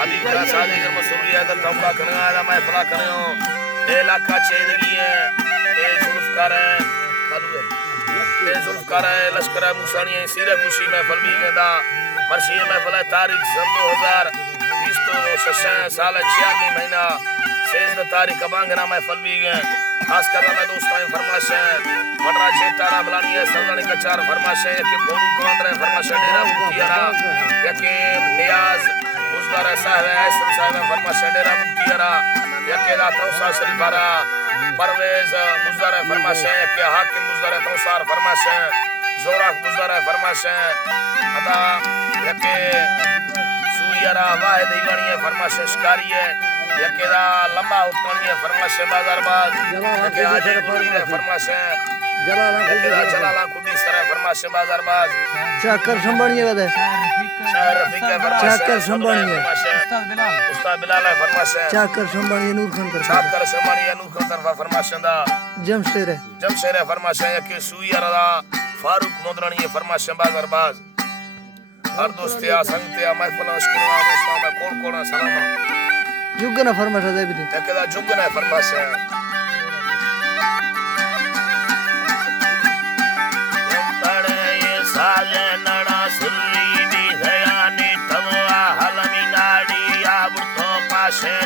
अभी बड़ा सादी कर मसूरिया का तबला करना है मैं फला करो ए इलाका चेदगी है ए जुल्फकार है खालू है ए जुल्फकार है लश्कर मूसानी है सीरे खुशी में फल भी गेंदा मर्शी में फल तारीख सन 2020 तो शशा साल 6 महीना सेज तारीख बांगना में फल भी गए खास कर मैं दोस्तों फरमाश है मडरा जेतारा बलानी है सलदानी कचार फरमाश है के बोलू कमांडर फरमाश डेरा मुक्तियारा यके नियाज मुजदार साहब है ऐसन साहब फरमाश डेरा मुक्तियारा यके दा तौसा शरीफारा परवेज मुजदार फरमाश है के हाकिम मुजदार तौसार फरमाश है जोराक मुजदार फरमाश है अदा यके सुयरा वाहिद दीवानी है फरमाश शिकारी है यकेदा लंबा उत्पन्नी है फरमाश बाजारबाज यके हाजी गुरवी है फरमाश यकेदा जलाला कुडी सर है फरमाश बाजारबाज चाकर संभालिए बता शहर रफीक है फरमाश चाकर संभालिए उस्ताद बिलाल है फरमाश चाकर संभालिए नूर खान तरफ चाकर संभालिए नूर खान तरफ फरमाश दा जमशेर है फरमाश यके सुयरा फारूक मोदरानी है फरमाश बाजारबाज हर दोस्तिया संगतिया महफिल अशकुरा दोस्तां में कोण सलाम जुगना फरमाश दे भी यकेदा जुगना फरमाश पड़े ये साले नड़ा सुरी दी गयानी तवा हलमी नाड़ी आब तो पाशे